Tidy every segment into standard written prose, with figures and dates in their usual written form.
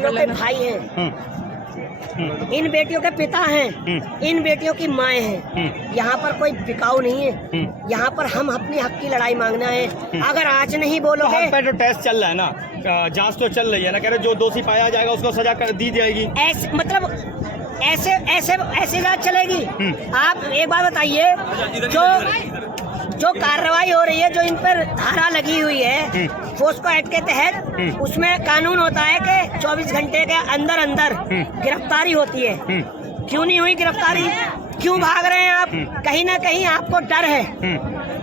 बहनों के भाई हैं, इन बेटियों के पिता हैं, इन बेटियों की माएँ हैं। यहाँ पर कोई बिकाऊ नहीं है, यहाँ पर हम अपनी हक की लड़ाई मांगना है। अगर आज नहीं बोलोगे तो जो टेस्ट चल रहा है ना, जांच तो चल रही है ना, कह रहे जो दोषी पाया जाएगा उसको सजा कर दी जाएगी। ऐसे मतलब ऐसे जांच चलेगी? आप एक बात बताइए, जो कार्रवाई हो रही है, जो इन पर धारा लगी हुई है पोस्को एक्ट के तहत, उसमें कानून होता है कि 24 घंटे के अंदर अंदर गिरफ्तारी होती है। क्यों नहीं हुई गिरफ्तारी? क्यों भाग रहे हैं आप? कहीं ना कहीं आपको डर है,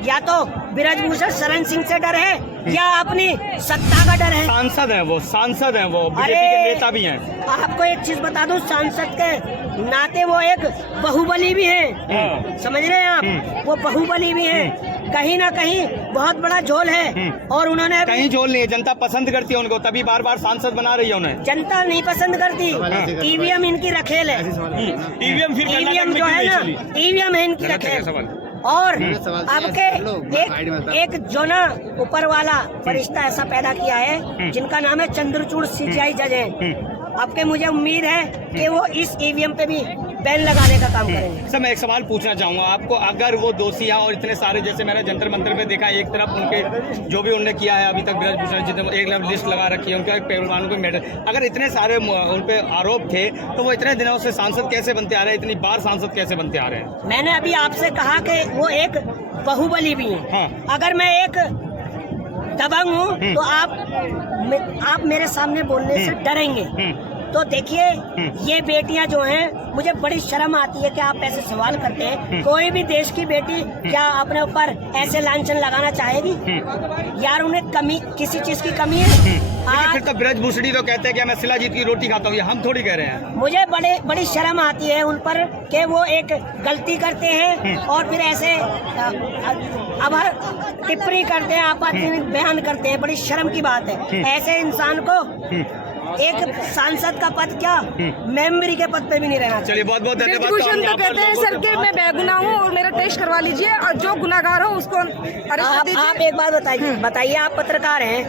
या तो बृजभूषण शरण सिंह से डर है या अपनी सत्ता का डर है। सांसद है वो, बीजेपी के नेता भी हैं। आपको एक चीज बता दूं, सांसद के नाते वो एक बाहुबली भी हैं, समझ रहे हैं आप? वो बाहुबली भी हैं। कहीं ना कहीं बहुत बड़ा झोल है, और उन्होंने कहीं झोल नहीं है, जनता पसंद करती है उनको, तभी बार बार सांसद बना रही है उन्हें। जनता नहीं पसंद करती, ईवीएम इनकी रखेल है। ईवीएम जो है ना, ईवीएम है इनकी रखेल। और अब के एक जो ना ऊपर वाला फरिश्ता ऐसा पैदा किया है जिनका नाम है चंद्रचूड़ सीजीआई जज है। अब के मुझे उम्मीद है कि वो इस ईवीएम पे भी बैन लगाने का काम करेंगे। सर मैं एक सवाल पूछना चाहूंगा आपको, अगर वो दोषी हैं और इतने सारे, जैसे मैंने जंतर मंतर पे देखा, एक तरफ उनके जो भी उन्होंने किया है अभी तक, बृजभूषण जितने एक लिस्ट लगा रखी है उनके पहलवानों को मेडल, अगर इतने सारे उन पे आरोप थे तो वो इतने दिनों से सांसद कैसे बनते आ रहे हैं, इतनी बार सांसद कैसे बनते आ रहे हैं? मैंने अभी आपसे कहा कि वो एक बाहुबली भी है। हाँ। अगर मैं एक दबंग हूँ तो आप मेरे सामने बोलने से डरेंगे। तो देखिए, ये बेटियां जो हैं, मुझे बड़ी शर्म आती है कि आप ऐसे सवाल करते हैं। कोई भी देश की बेटी क्या अपने ऊपर ऐसे लांछन लगाना चाहेगी? यार, उन्हें कमी, किसी चीज की कमी है? फिर तो बृजभूषणी तो कहते हैं कि मैं शिलाजीत की रोटी खाता हूँ, हम थोड़ी कह रहे हैं। मुझे बड़ी शर्म आती है उन पर कि वो एक गलती करते हैं और फिर ऐसे अब टिप्पणी करते हैं, आपत्तिजनक बयान करते हैं। बड़ी शर्म की बात है। ऐसे इंसान को एक सांसद का पद क्या, मेंबरी के पद पे भी नहीं रहना। चलिए, बहुत बहुत धन्यवाद। बृजभूषण तो कहते हैं सर कि मैं बेगुनाह हूँ और मेरा टेस्ट करवा लीजिए, और जो गुनाहगार हो उसको अरेस्ट कर दीजिए। आप एक बात बताइए, आप पत्रकार हैं,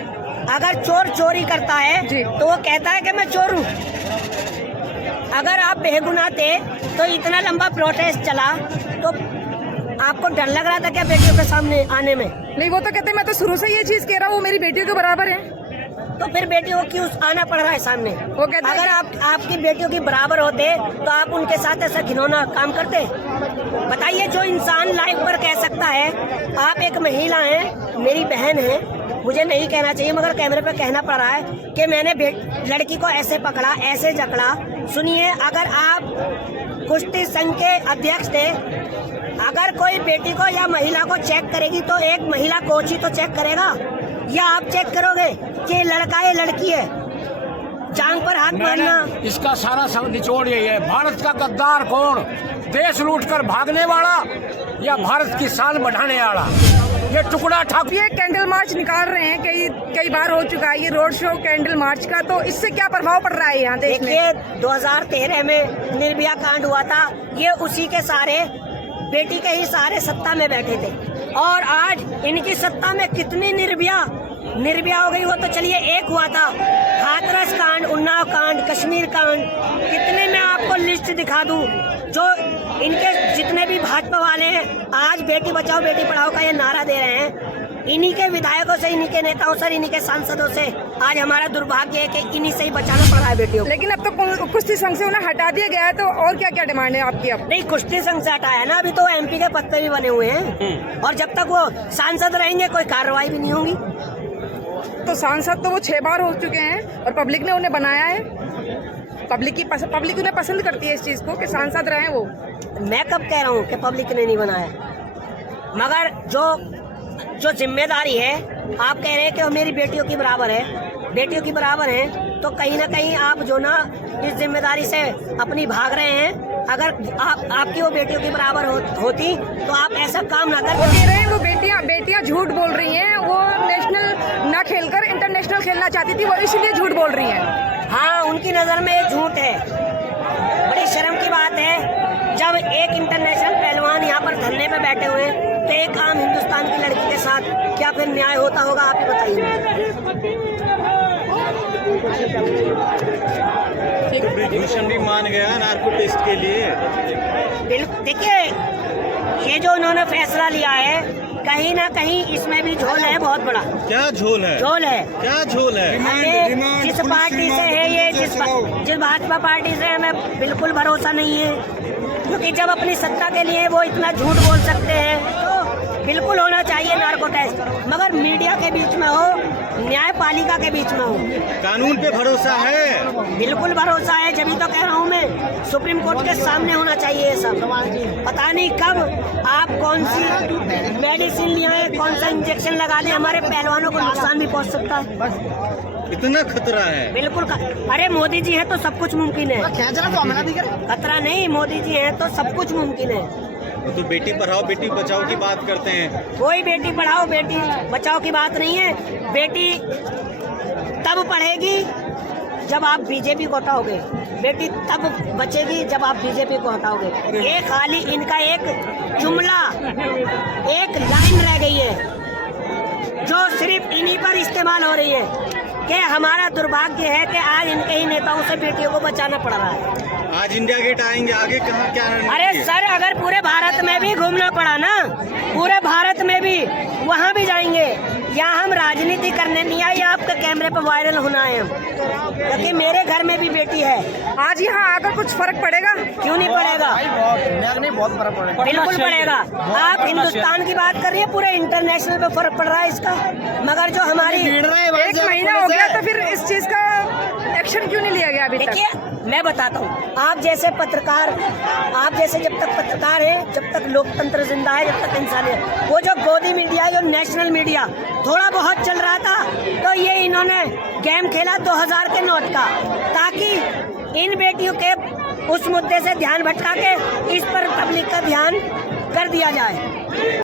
अगर चोर चोरी करता है तो वो कहता है कि मैं चोर हूँ। अगर आप बेगुनाह थे तो इतना लंबा प्रोटेस्ट चला, तो आपको डर लग रहा था क्या बेटियों के सामने आने में? नहीं, वो तो कहते हैं मैं तो शुरू से ये चीज कह रहा हूँ, वो मेरी बेटियों के बराबर है। तो फिर बेटियों को क्यों आना पड़ रहा है सामने? वो कहते अगर आपकी बेटियों की बराबर होते तो आप उनके साथ ऐसा घिनौना काम करते? बताइए, जो इंसान लाइव पर कह सकता है, आप एक महिला हैं, मेरी बहन है, मुझे नहीं कहना चाहिए मगर कैमरे पे कहना पड़ रहा है कि मैंने लड़की को ऐसे पकड़ा, ऐसे जकड़ा। सुनिए, अगर आप कुश्ती संघ के अध्यक्ष थे, अगर कोई बेटी को या महिला को चेक करेगी तो एक महिला कोच ही तो चेक करेगा, या आप चेक करोगे कि लड़का है लड़की है? जांग पर हाथ मारना। इसका सारा निचोड़ यही है, भारत का गद्दार कौन? देश लूटकर भागने वाला या भारत की शान बढ़ाने वाला? ये टुकड़ा ठाकुर। ये कैंडल मार्च निकाल रहे हैं, कई बार हो चुका है ये रोड शो कैंडल मार्च का, तो इससे क्या प्रभाव पड़ रहा है यहाँ देश में? देखिए, 2013 में निर्भया कांड हुआ था, ये उसी के सारे बेटी के ही सारे सत्ता में बैठे थे, और आज इनकी सत्ता में कितनी निर्भया हो गई। वो तो चलिए एक हुआ था, हाथरस कांड, उन्नाव कांड, कश्मीर कांड, कितने मैं आपको लिस्ट दिखा दूं। जो इनके जितने भी भाजपा वाले हैं आज बेटी बचाओ बेटी पढ़ाओ का ये नारा दे रहे हैं, इन्हीं के विधायकों से, इन्हीं के नेताओं से, इन्हीं के सांसदों से आज हमारा दुर्भाग्य है कि इन्हीं से ही बचाना पड़ रहा है बेटियों को। लेकिन अब तो कुश्ती संघ से उन्हें हटा दिया गया है, तो और क्या क्या डिमांड है आपकी? अब नहीं, कुश्ती संघ से हटाया ना, अभी तो MP के पद पे भी बने हुए हैं, और जब तक वो सांसद रहेंगे कोई कार्रवाई भी नहीं होगी। तो सांसद तो वो 6 बार हो चुके हैं और पब्लिक ने उन्हें बनाया है। पब्लिक उन्हें पसंद करती है इस चीज को कि सांसद रहे वो। मैं कब कह रहा हूँ कि पब्लिक ने नहीं बनाया, मगर जो जिम्मेदारी है, आप कह रहे हैं कि मेरी बेटियों की बराबर है, तो कहीं ना कहीं आप जो ना इस जिम्मेदारी से अपनी भाग रहे हैं। अगर आपकी वो बेटियों की बराबर होती तो आप ऐसा काम ना करते। वो कह रहे हैं वो बेटियां झूठ बोल रही हैं, वो नेशनल ना खेलकर इंटरनेशनल खेलना चाहती थी, वो इसलिए झूठ बोल रही हैं। हाँ, उनकी नज़र में ये झूठ है। बड़ी शर्म की बात है, जब एक इंटरनेशनल पहलवान यहाँ पर धरने पे बैठे हुए हैं, तो एक आम हिंदुस्तान की लड़की के साथ क्या फिर न्याय होता होगा? आप ही बताइए। ब्रजभूषण भी मान गया नार्को टेस्ट के लिए। देखिए, ये जो उन्होंने फैसला लिया है, कहीं ना कहीं इसमें भी झोल है बहुत बड़ा। क्या झोल है? झोल है। क्या झोल है? हमें जिस पार्टी से है ये, जिस भाजपा पार्टी से हमें बिल्कुल भरोसा नहीं है, क्योंकि जब अपनी सत्ता के लिए वो इतना झूठ बोल सकते हैं तो बिल्कुल होना चाहिए नार्को टेस्ट, मगर मीडिया के बीच में हो, न्यायपालिका के बीच में हो। कानून पे भरोसा है? बिल्कुल भरोसा है, जब तो कह रहा हूँ मैं, सुप्रीम कोर्ट के सामने होना चाहिए ये सब। पता नहीं कब आप कौन सी मेडिसिन लिया है, कौन सा इंजेक्शन लगा लें, हमारे पहलवानों को नुकसान भी पहुँच सकता है। इतना खतरा है? बिल्कुल अरे मोदी जी हैं तो सब कुछ मुमकिन है। खतरा नहीं, मोदी जी हैं तो सब कुछ मुमकिन है। तो बेटी पढ़ाओ बेटी बचाओ की बात करते हैं। कोई बेटी पढ़ाओ बेटी बचाओ की बात नहीं है। बेटी तब पढ़ेगी जब आप बीजेपी को हटाओगे, बेटी तब बचेगी जब आप बीजेपी को हटाओगे। ये खाली इनका एक जुमला, एक लाइन रह गई है जो सिर्फ इन्हीं पर इस्तेमाल हो रही है कि हमारा दुर्भाग्य है कि आज इनके ही नेताओं से बेटियों को बचाना पड़ रहा है। आज इंडिया गेट आएंगे, आगे कहाँ क्या है? अरे सर, अगर पूरे भारत में भी घूमना पड़ा ना, पूरे भारत में भी, वहाँ भी जाएंगे। यहाँ हम राजनीति करने नहीं आए, आपके कैमरे पर वायरल होना है हम, क्योंकि मेरे घर में भी बेटी है। आज यहाँ आकर कुछ फर्क पड़ेगा? क्यों नहीं पड़ेगा? बहुत फर्क पड़ेगा। बिल्कुल पड़ेगा। आप हिंदुस्तान की बात कर रही है, पूरे इंटरनेशनल पे फर्क पड़ रहा है इसका। मगर जो हमारी 1 महीना हो गया तो फिर इस चीज का एक्शन क्यों नहीं लिया गया अभी तक? देखिए, मैं बताता हूँ, आप जैसे पत्रकार, आप जैसे जब तक पत्रकार है, जब तक लोकतंत्र जिंदा है, जब तक इंसान है, वो जो गोदी मीडिया, जो नेशनल मीडिया थोड़ा बहुत चल रहा था, तो ये इन्होंने गेम खेला 2000 के नोट का, ताकि इन बेटियों के उस मुद्दे से ध्यान भटका के इस पर पब्लिक का ध्यान कर दिया जाए।